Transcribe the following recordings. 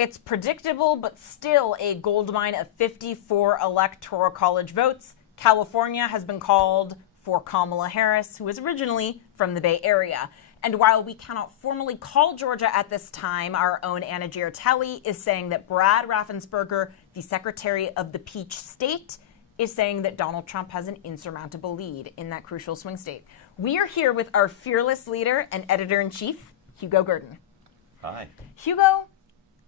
It's predictable, but still a goldmine of 54 electoral college votes. California has been called for Kamala Harris, who is originally from the Bay Area. And while we cannot formally call Georgia at this time, our own Anna Giartelli is saying that Brad Raffensperger, the Secretary of the Peach State, is saying that Donald Trump has an insurmountable lead in that crucial swing state. We are here with our fearless leader and editor-in-chief, Hugo Gurdon. Hi. Hugo,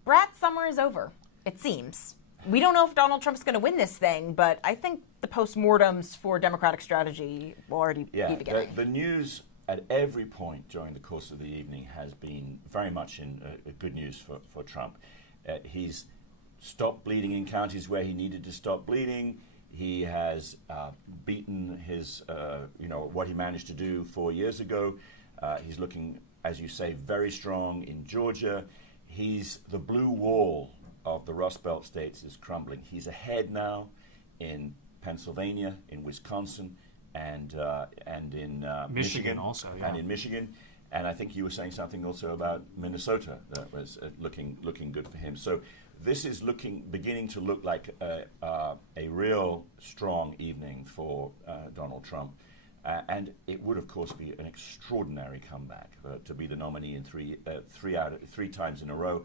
Brad's summer is over, it seems. We don't know if Donald Trump's going to win this thing, but I think the postmortems for Democratic strategy will already be beginning. The news at every point during the course of the evening has been very much in good news for Trump. He's stopped bleeding in counties where he needed to stop bleeding. He has beaten his, what he managed to do 4 years ago. He's looking, as you say, very strong in Georgia. The blue wall of the Rust Belt states is crumbling. He's ahead now in Pennsylvania, in Wisconsin, and in Michigan also, yeah. And in Michigan. And I think you were saying something also about Minnesota that was looking good for him. So this is beginning to look like a real strong evening for Donald Trump. And it would, of course, be an extraordinary comeback to be the nominee in three times in a row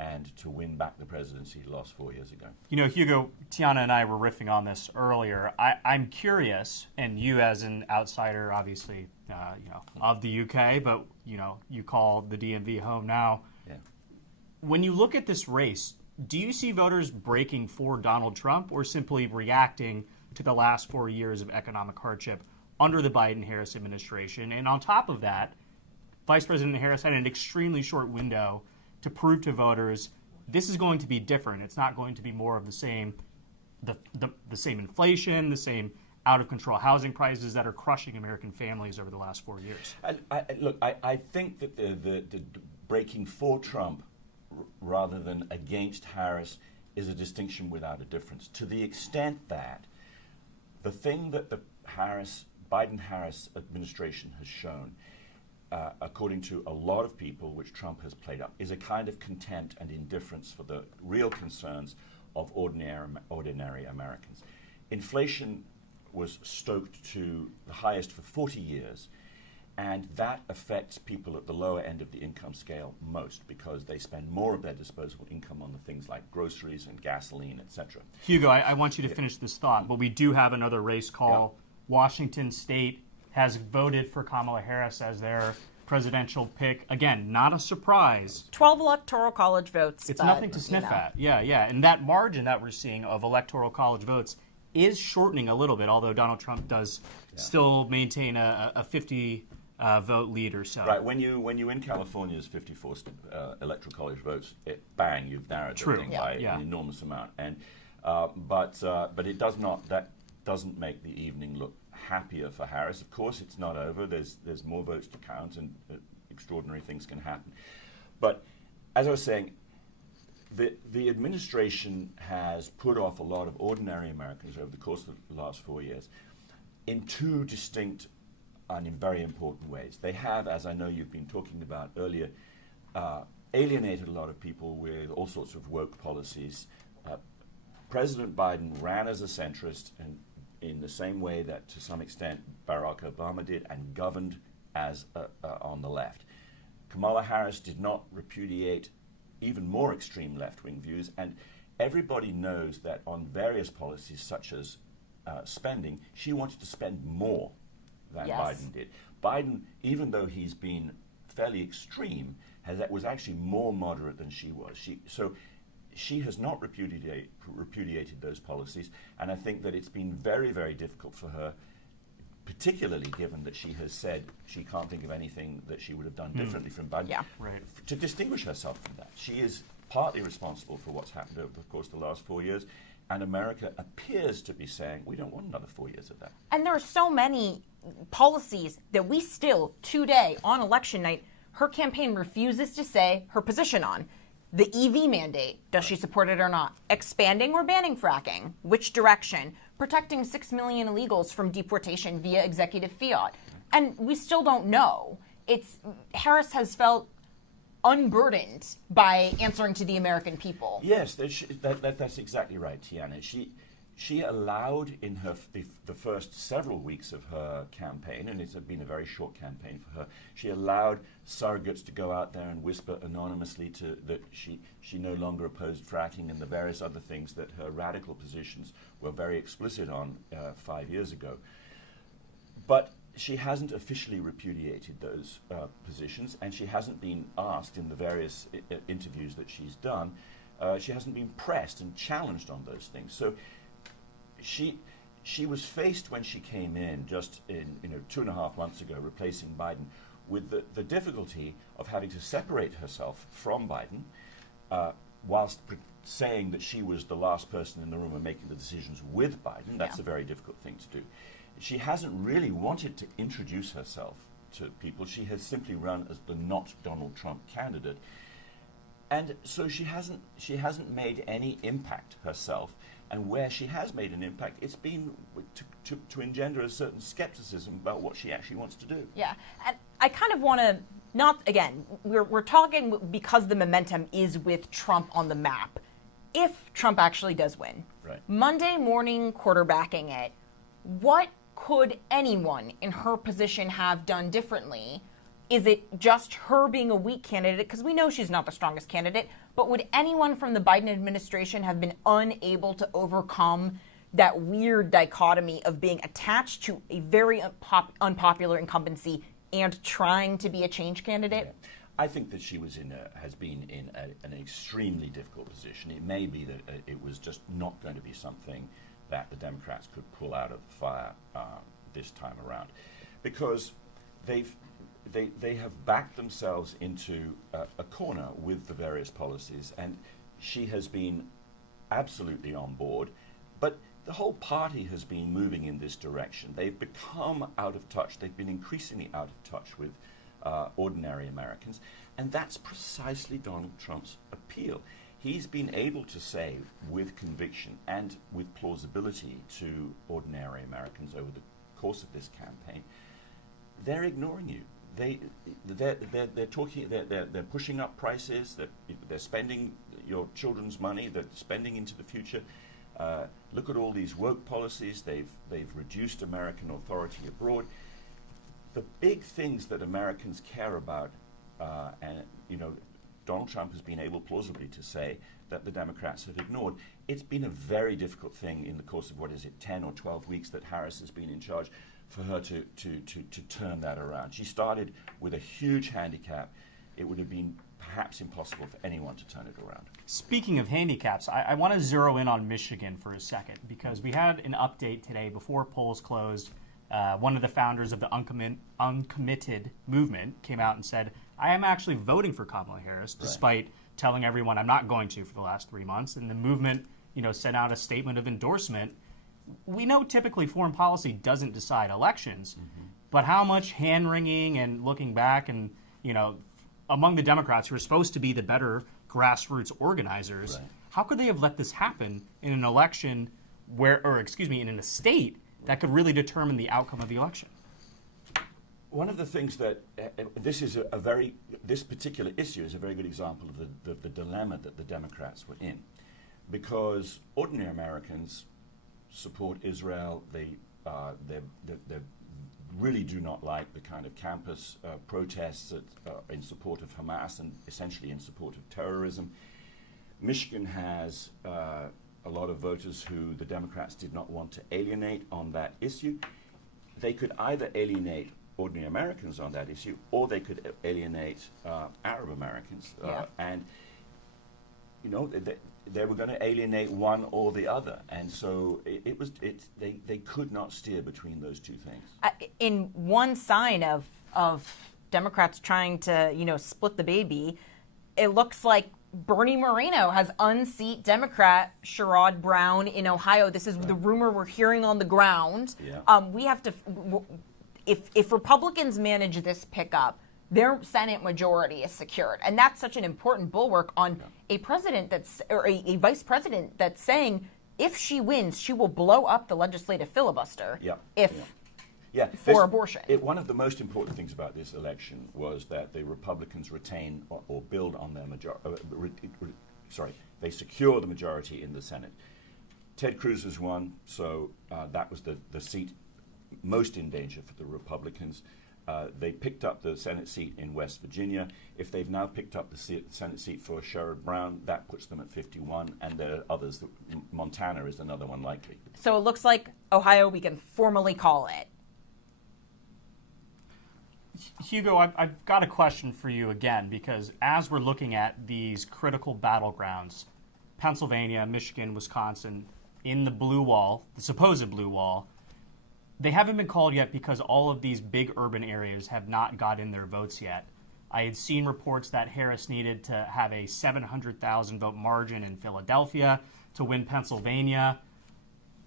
and to win back the presidency he lost 4 years ago. You know, Hugo, Tiana and I were riffing on this earlier. I'm curious, and you as an outsider, obviously, of the UK, but, you call the DMV home now. Yeah. When you look at this race, do you see voters breaking for Donald Trump or simply reacting to the last 4 years of economic hardship under the Biden-Harris administration? And on top of that, Vice President Harris had an extremely short window to prove to voters this is going to be different. It's not going to be more of the same, the same inflation, the same out-of-control housing prices that are crushing American families over the last 4 years. I think that the breaking for Trump rather than against Harris is a distinction without a difference, to the extent that the thing that the Biden-Harris administration has shown, according to a lot of people, which Trump has played up, is a kind of contempt and indifference for the real concerns of ordinary Americans. Inflation was stoked to the highest for 40 years, and that affects people at the lower end of the income scale most because they spend more of their disposable income on the things like groceries and gasoline, etc. Hugo, I want you to finish this thought, but we do have another race call. Yeah. Washington State has voted for Kamala Harris as their presidential pick. Again, not a surprise. 12 electoral college votes. It's nothing to sniff at. Yeah. And that margin that we're seeing of electoral college votes is shortening a little bit, although Donald Trump does still maintain a 50 vote lead or so. Right. When you win California's 54 electoral college votes, bang, you've narrowed the thing by an enormous amount. And but it does not. That doesn't make the evening look happier for Harris. Of course, it's not over. There's more votes to count, and extraordinary things can happen. But as I was saying, the administration has put off a lot of ordinary Americans over the course of the last 4 years in two distinct and in very important ways. They have, as I know you've been talking about earlier, alienated a lot of people with all sorts of woke policies. President Biden ran as a centrist and in the same way that, to some extent, Barack Obama did, and governed as on the left. Kamala Harris did not repudiate even more extreme left-wing views, and everybody knows that on various policies, such as spending, she wanted to spend more than Biden did. Biden, even though he's been fairly extreme, was actually more moderate than she was. She has not repudiated those policies, and I think that it's been very, very difficult for her, particularly given that she has said she can't think of anything that she would have done differently from Biden, to distinguish herself from that. She is partly responsible for what's happened over the course of the last 4 years, and America appears to be saying, we don't want another 4 years of that. And there are so many policies that we still, today, on election night, her campaign refuses to say her position on. The EV mandate, does she support it or not? Expanding or banning fracking? Which direction? Protecting 6 million illegals from deportation via executive fiat. And we still don't know. Harris has felt unburdened by answering to the American people. Yes, that's exactly right, Tiana. She allowed in the first several weeks of her campaign, and it's been a very short campaign for her, she allowed surrogates to go out there and whisper anonymously that she no longer opposed fracking and the various other things that her radical positions were very explicit on 5 years ago. But she hasn't officially repudiated those positions, and she hasn't been asked in the various interviews that she's done, she hasn't been pressed and challenged on those things. So she was faced when she came in just in 2.5 months ago, replacing Biden, with the difficulty of having to separate herself from Biden, whilst saying that she was the last person in the room and making the decisions with Biden. That's a very difficult thing to do. She hasn't really wanted to introduce herself to people. She has simply run as the not Donald Trump candidate. And so she hasn't made any impact herself. And where she has made an impact, it's been to engender a certain skepticism about what she actually wants to do. Yeah, and I kind of want to, not, again, we're talking because the momentum is with Trump on the map. If Trump actually does win, right, Monday morning quarterbacking it, what could anyone in her position have done differently? Is it just her being a weak candidate? Because we know she's not the strongest candidate, but would anyone from the Biden administration have been unable to overcome that weird dichotomy of being attached to a very unpopular incumbency and trying to be a change candidate? Yeah. I think that she has been in an extremely difficult position. It may be that it was just not going to be something that the Democrats could pull out of the fire this time around, because they have backed themselves into a corner with the various policies, and she has been absolutely on board. But the whole party has been moving in this direction. They've become out of touch. They've been increasingly out of touch with ordinary Americans, and that's precisely Donald Trump's appeal. He's been able to say with conviction and with plausibility to ordinary Americans over the course of this campaign, they're ignoring you. They're talking. They're pushing up prices. They're spending your children's money. They're spending into the future. Look at all these woke policies. They've reduced American authority abroad. The big things that Americans care about, and Donald Trump has been able plausibly to say that the Democrats have ignored. It's been a very difficult thing in the course of 10 or 12 weeks that Harris has been in charge, for her to turn that around. She started with a huge handicap. It would have been perhaps impossible for anyone to turn it around. Speaking of handicaps, I want to zero in on Michigan for a second, because we had an update today before polls closed. One of the founders of the uncommitted movement came out and said, I am actually voting for Kamala Harris, despite telling everyone I'm not going to for the last 3 months. And the movement, sent out a statement of endorsement. We know typically foreign policy doesn't decide elections, but how much hand-wringing and looking back and, among the Democrats who are supposed to be the better grassroots organizers, how could they have let this happen in an election in a state that could really determine the outcome of the election? One of the things that this particular issue is a very good example of the dilemma that the Democrats were in, because ordinary Americans support Israel. They really do not like the kind of campus protests in support of Hamas and essentially in support of terrorism. Michigan has a lot of voters who the Democrats did not want to alienate on that issue. They could either alienate ordinary Americans on that issue, or they could alienate Arab Americans. And they were going to alienate one or the other, and so they could not steer between those two things. In one sign of Democrats trying to split the baby, it looks like Bernie Moreno has unseated Democrat Sherrod Brown in Ohio. This is the rumor we're hearing on the ground. We have to, if Republicans manage this pickup, their Senate majority is secured, and that's such an important bulwark on a president a vice president that's saying if she wins, she will blow up the legislative filibuster. for abortion. One of the most important things about this election was that the Republicans retain or build on their majority. They secure the majority in the Senate. Ted Cruz has won, so that was the seat most in danger for the Republicans. They picked up the Senate seat in West Virginia. If they've now picked up the Senate seat for Sherrod Brown, that puts them at 51, and there are others. Montana is another one likely. So it looks like Ohio, we can formally call it. Hugo, I've got a question for you again, because as we're looking at these critical battlegrounds, Pennsylvania, Michigan, Wisconsin, in the blue wall, the supposed blue wall, they haven't been called yet because all of these big urban areas have not got in their votes yet. I had seen reports that Harris needed to have a 700,000 vote margin in Philadelphia to win Pennsylvania.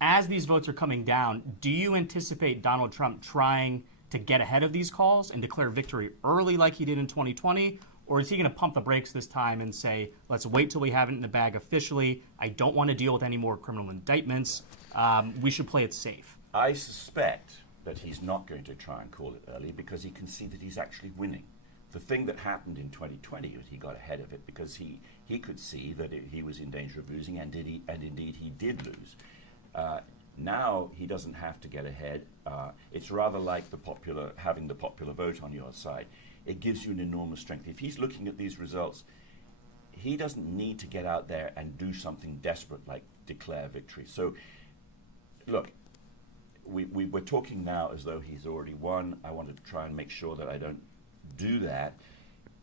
As these votes are coming down, do you anticipate Donald Trump trying to get ahead of these calls and declare victory early like he did in 2020? Or is he going to pump the brakes this time and say, let's wait till we have it in the bag officially. I don't want to deal with any more criminal indictments. We should play it safe. I suspect that he's not going to try and call it early because he can see that he's actually winning. The thing that happened in 2020 was he got ahead of it because he could see that he was in danger of losing, and indeed he did lose. Now he doesn't have to get ahead. It's rather like having the popular vote on your side. It gives you an enormous strength. If he's looking at these results, he doesn't need to get out there and do something desperate like declare victory. So, look, we're talking now as though he's already won. I want to try and make sure that I don't do that.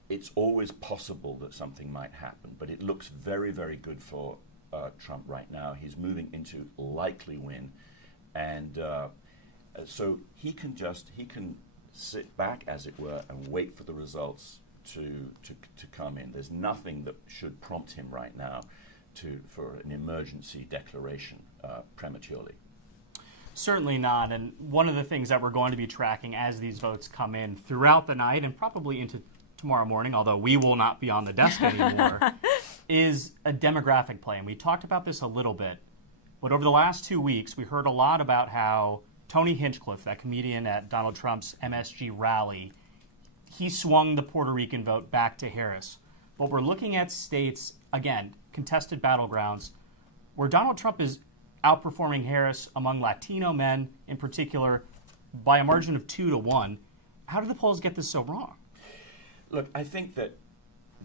It's always possible that something might happen, but it looks very, very good for Trump right now. He's moving into likely win, and so he can sit back, as it were, and wait for the results to come in. There's nothing that should prompt him right now for an emergency declaration prematurely. Certainly not. And one of the things that we're going to be tracking as these votes come in throughout the night and probably into tomorrow morning, although we will not be on the desk anymore, is a demographic play. And we talked about this a little bit. But over the last 2 weeks, we heard a lot about how Tony Hinchcliffe, that comedian at Donald Trump's MSG rally, he swung the Puerto Rican vote back to Harris. But we're looking at states, again, contested battlegrounds, where Donald Trump is outperforming Harris among Latino men in particular by a margin of 2-1. How did the polls get this so wrong? Look, I think that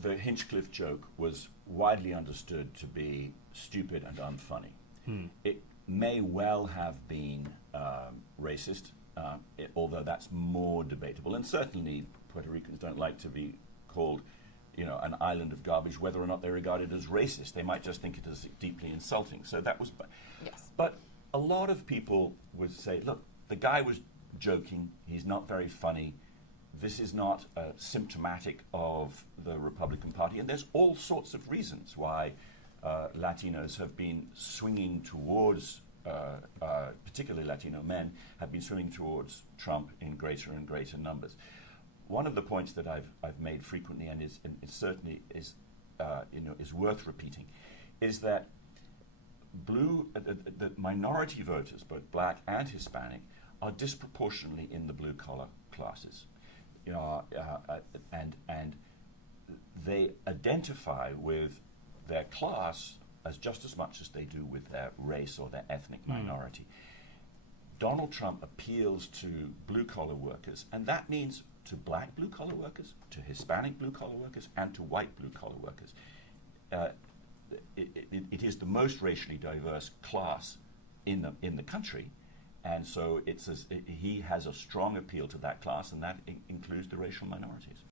the Hinchcliffe joke was widely understood to be stupid and unfunny. It may well have been racist, although that's more debatable. And certainly Puerto Ricans don't like to be called, an island of garbage, whether or not they regard it as racist. They might just think it as deeply insulting. So that was... Yes. But a lot of people would say, look, the guy was joking. He's not very funny. This is not symptomatic of the Republican Party. And there's all sorts of reasons why Latinos have been swinging towards, particularly Latino men, have been swinging towards Trump in greater and greater numbers. One of the points that I've made frequently, and it certainly is worth repeating, is that the minority voters, both black and Hispanic, are disproportionately in the blue-collar classes, and they identify with their class as just as much as they do with their race or their ethnic minority. Donald Trump appeals to blue-collar workers, and that means to black blue-collar workers, to Hispanic blue-collar workers, and to white blue-collar workers. It is the most racially diverse class in the country, and so he has a strong appeal to that class, and that includes the racial minorities.